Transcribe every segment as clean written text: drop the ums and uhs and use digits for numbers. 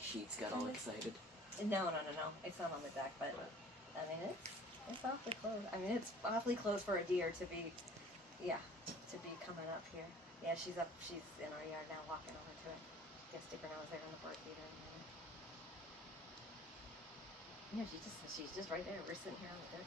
sheets got all excited. No. It's not on the deck, but I mean it's awfully close. I mean it's awfully close for a deer to be, yeah, to be coming up here. Yeah, she's in our yard now, walking over to it. Gonna stick her nose there on the bark feeder. Yeah, she's just right there. We're sitting here on the deck.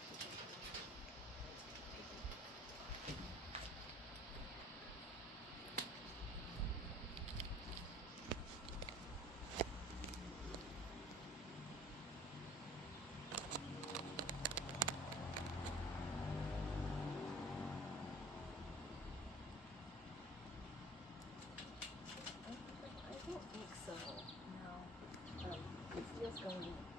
I don't think so. No. It's just going.